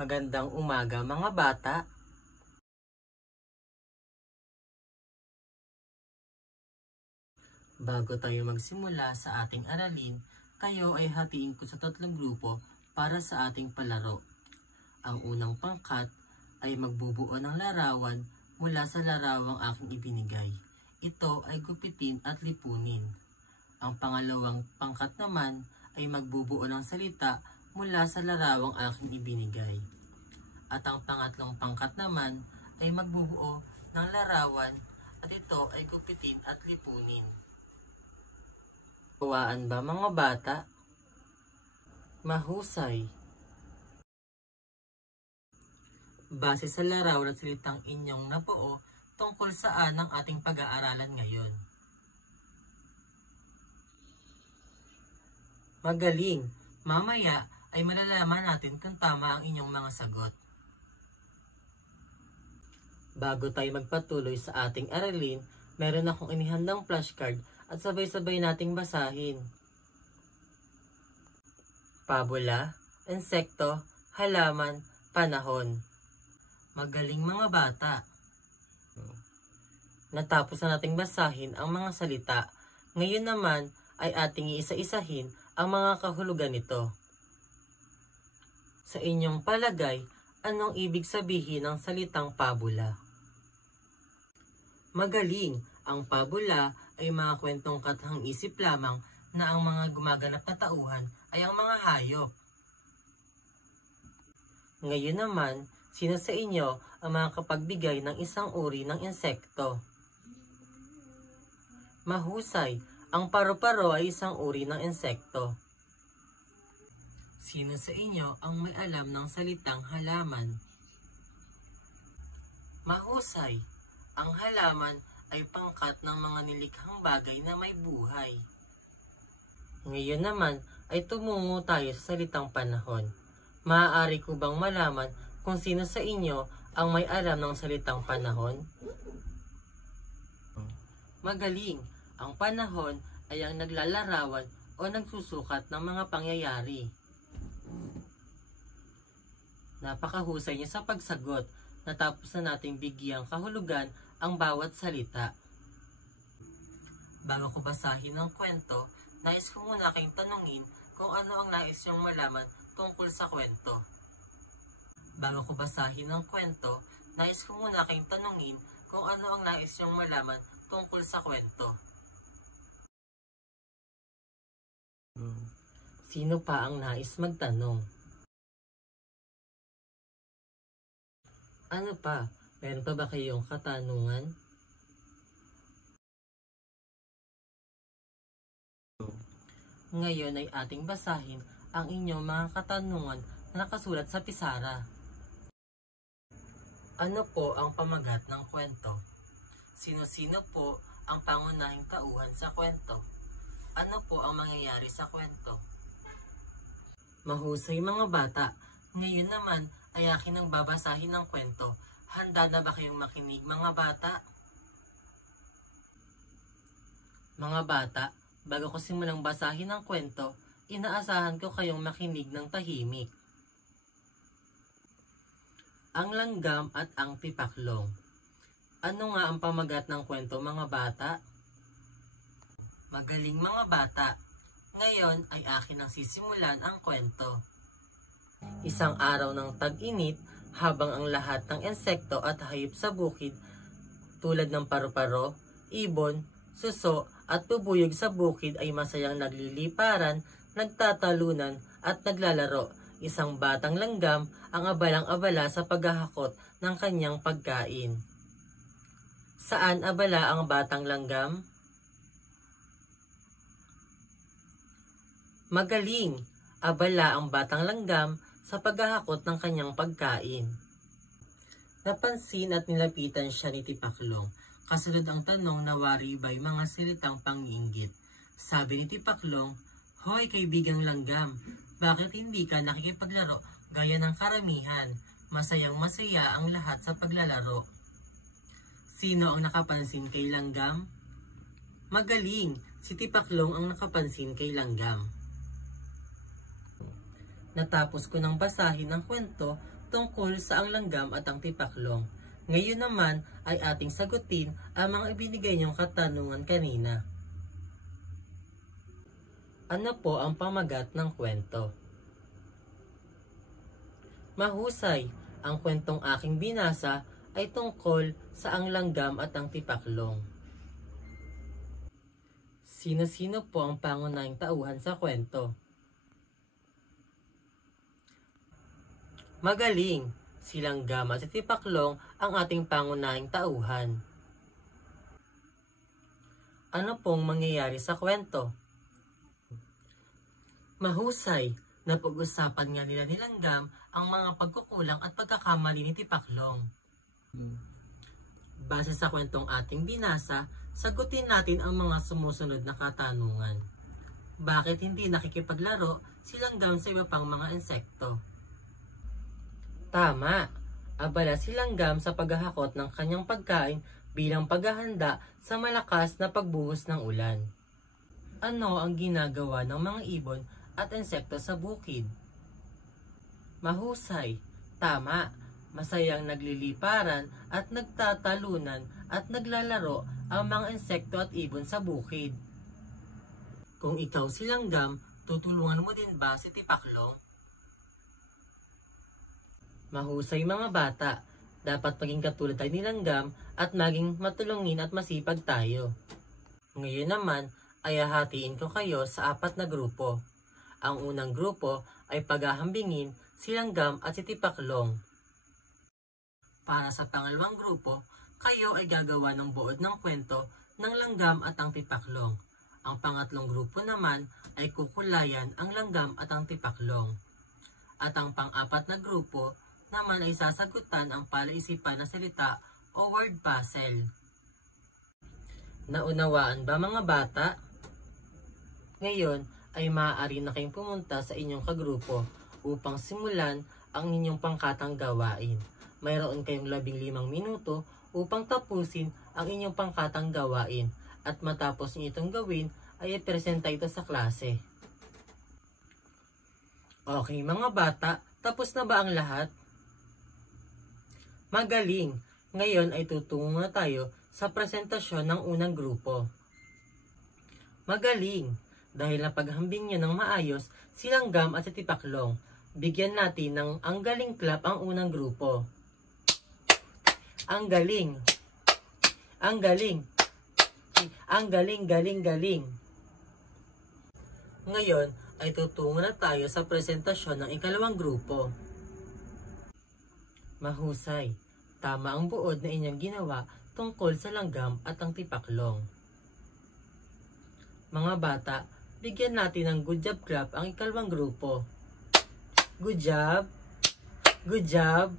Magandang umaga mga bata. Bago tayo magsimula sa ating aralin, kayo ay hatiin ko sa 3 grupo para sa ating palaro. Ang unang pangkat ay magbubuo ng larawan mula sa larawang aking ibinigay. Ito ay gupitin at lipunin. Ang pangalawang pangkat naman ay magbubuo ng salita mula sa larawang aking ibinigay. At ang pangatlong pangkat naman ay magbubuo ng larawan at ito ay gupitin at lipunin. Gawaan ba mga bata? Mahusay. Base sa larawan at salitang inyong nabuo, tungkol saan ang ating pag-aaralan ngayon? Magaling! Mamaya ay malalaman natin kung tama ang inyong mga sagot. Bago tayo magpatuloy sa ating aralin, meron akong inihandang flashcard at sabay-sabay nating basahin. Pabula, insekto, halaman, panahon. Magaling mga bata! Natapos na nating basahin ang mga salita. Ngayon naman ay ating iisa-isahin ang mga kahulugan nito. Sa inyong palagay, anong ibig sabihin ng salitang pabula? Magaling! Ang pabula ay mga kwentong kataang isip lamang na ang mga gumaganap na tauhan ay ang mga hayop. Ngayon naman, sino sa inyo ang makakapagbigay ng isang uri ng insekto? Mahusay! Ang paru-paro ay isang uri ng insekto. Sino sa inyo ang may alam ng salitang halaman? Mahusay! Ang halaman ay pangkat ng mga nilikhang bagay na may buhay. Ngayon naman ay tumungo tayo sa salitang panahon. Maaari ko bang malaman kung sino sa inyo ang may alam ng salitang panahon? Magaling! Ang panahon ay ang naglalarawan o nagsusukat ng mga pangyayari. Napakahusay niyo sa pagsagot. Natapos na nating bigyang kahulugan ang bawat salita. Bago ko basahin ang kwento, nais ko muna kayong tanungin kung ano ang nais niyong malaman tungkol sa kwento. Bago ko basahin ang kwento, nais ko muna kayong tanungin kung ano ang nais niyong malaman tungkol sa kwento. Sino pa ang nais magtanong? Ano pa? Meron pa ba kayong katanungan? Ngayon ay ating basahin ang inyong mga katanungan na nakasulat sa pisara. Ano po ang pamagat ng kwento? Sino-sino po ang pangunahing tauhan sa kwento? Ano po ang mangyayari sa kwento? Mahusay mga bata! Ngayon naman ay akin ang babasahin ng kwento. Handa na ba kayong makinig mga bata? Mga bata, bago ko simulang basahin ang kwento, inaasahan ko kayong makinig ng tahimik. Ang langgam at ang tipaklong. Ano nga ang pamagat ng kwento mga bata? Magaling mga bata! Ngayon ay akin ang sisimulan ang kwento. Isang araw ng tag-init, habang ang lahat ng insekto at hayop sa bukid tulad ng paru-paro, ibon, suso at bubuyog sa bukid ay masayang nagliliparan, nagtatalunan at naglalaro. Isang batang langgam ang abalang-abala sa paghahakot ng kanyang pagkain. Saan abala ang batang langgam? Magaling! Abala ang batang langgam sa paghahakot ng kanyang pagkain. Napansin at nilapitan siya ni Tipaklong. Kasunod ang tanong na wari ba'y mga salitang pang-iinggit. Sabi ni Tipaklong, "Hoy kaibigang langgam, bakit hindi ka nakikipaglaro gaya ng karamihan? Masayang masaya ang lahat sa paglalaro." Sino ang nakapansin kay langgam? Magaling! Si Tipaklong ang nakapansin kay langgam. Natapos ko nang basahin ang kwento, tungkol sa ang langgam at ang tipaklong. Ngayon naman ay ating sagutin ang mga ibinigay niyong katanungan kanina. Ano po ang pamagat ng kwento? Mahusay, ang kwentong aking binasa ay tungkol sa ang langgam at ang tipaklong. Sino-sino po ang pangunahing tauhan sa kwento? Magaling! Si langgam at si tipaklong ang ating pangunahing tauhan. Ano pong mangyayari sa kwento? Mahusay! Napag-usapan nga nila ni langgam ang mga pagkukulang at pagkakamali ni tipaklong. Base sa kwentong ating binasa, sagutin natin ang mga sumusunod na katanungan. Bakit hindi nakikipaglaro si langgam sa iba pang mga insekto? Tama! Abala si langgam sa paghahakot ng kanyang pagkain bilang paghahanda sa malakas na pagbuhos ng ulan. Ano ang ginagawa ng mga ibon at insekto sa bukid? Mahusay! Tama! Masayang nagliliparan at nagtatalunan at naglalaro ang mga insekto at ibon sa bukid. Kung ikaw si langgam, tutulungan mo din ba si tipaklong? Mahusay mga bata, dapat maging katulad tayo ni langgam at maging matulungin at masipag tayo. Ngayon naman ay hahatiin ko kayo sa 4 na grupo. Ang unang grupo ay paghahambingin si langgam at si tipaklong. Para sa pangalawang grupo, kayo ay gagawa ng buod ng kwento ng langgam at ang tipaklong. Ang pangatlong grupo naman ay kukulayan ang langgam at ang tipaklong. At ang pang-4 na grupo naman ay sasagutan ang palaisipan na salita o word puzzle. Naunawaan ba mga bata? Ngayon ay maaari na kayong pumunta sa inyong kagrupo upang simulan ang inyong pangkatang gawain. Mayroon kayong 15 minuto upang tapusin ang inyong pangkatang gawain at matapos niyo itong gawin ay ipresenta ito sa klase. Okay mga bata, tapos na ba ang lahat? Magaling! Ngayon ay tutungo na tayo sa presentasyon ng unang grupo. Magaling! Dahil napaghambing nyo ng maayos si langgam at si tipaklong, bigyan natin ng ang galing clap ang unang grupo. Ang galing! Ang galing! Ang galing, galing, galing! Ngayon ay tutungo na tayo sa presentasyon ng ikalawang grupo. Mahusay! Tama ang buod na inyong ginawa tungkol sa langgam at ang tipaklong. Mga bata, bigyan natin ng good job clap ang ikalawang grupo. Good job! Good job!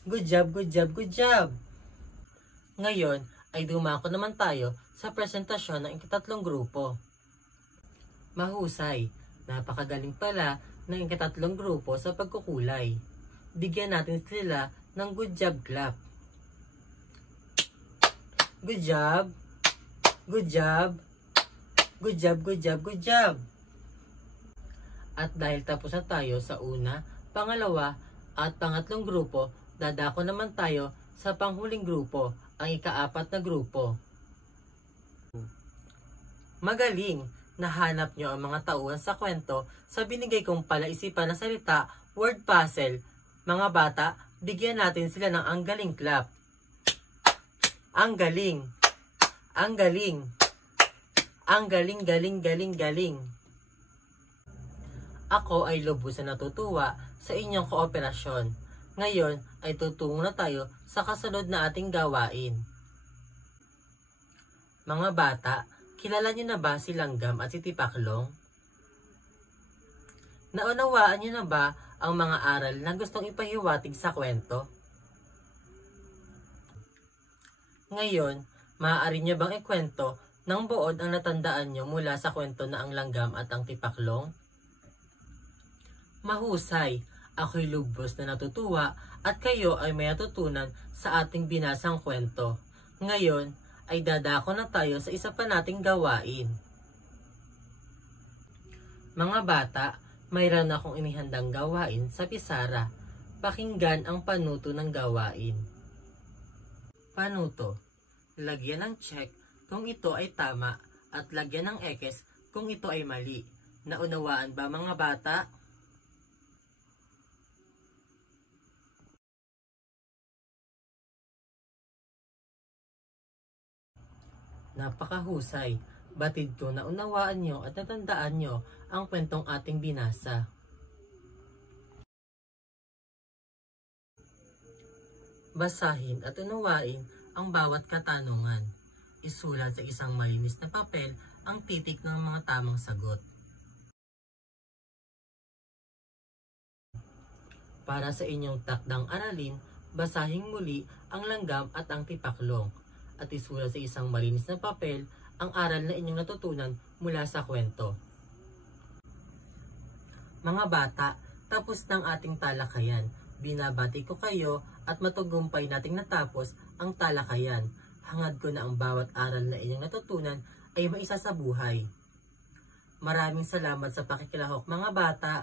Good job, good job, good job! Ngayon ay dumako naman tayo sa presentasyon ng ikatatlong grupo. Mahusay! Napakagaling pala ng ikatatlong grupo sa pagkukulay. Bigyan natin sila ng good job clap. Good job. Good job. Good job, good job, good job. At dahil tapos na tayo sa una, pangalawa at pangatlong grupo, dadako naman tayo sa panghuling grupo, ang ika-4 na grupo. Magaling! Nahanap nyo ang mga tauhan sa kwento sa binigay kong palaisipan na salita, word puzzle. Mga bata, bigyan natin sila ng ang galing clap. Ang galing. Ang galing. Ang galing, galing, galing, galing. Ako ay lubusan natutuwa sa inyong kooperasyon. Ngayon ay tutungo na tayo sa kasunod na ating gawain. Mga bata, kilala niyo na ba si langgam at si tipaklong? Naunawaan niyo na ba ang mga aral na gustong ipahiwatig sa kwento? Ngayon, maaari niyo bang ikwento ng buod ang natandaan niyo mula sa kwento na ang langgam at ang tipaklong? Mahusay! Ako'y lubos na natutuwa at kayo ay may natutunan sa ating binasang kwento. Ngayon ay dadako na tayo sa isa pa nating gawain. Mga bata, mayroon akong inihandang gawain sa pisara. Pakinggan ang panuto ng gawain. Panuto. Lagyan ng check kung ito ay tama at lagyan ng X kung ito ay mali. Naunawaan ba mga bata? Napakahusay. Batid ko na unawaan nyo at natandaan nyo ang kwentong ating binasa. Basahin at unawain ang bawat katanungan. Isulat sa isang malinis na papel ang titik ng mga tamang sagot. Para sa inyong takdang aralin, basahin muli ang langgam at ang tipaklong at isulat sa isang malinis na papel ang aral na inyong natutunan mula sa kwento. Mga bata, tapos ng ating talakayan. Binabati ko kayo at matagumpay nating natapos ang talakayan. Hangad ko na ang bawat aral na inyong natutunan ay maisa sa buhay. Maraming salamat sa pakikilahok mga bata.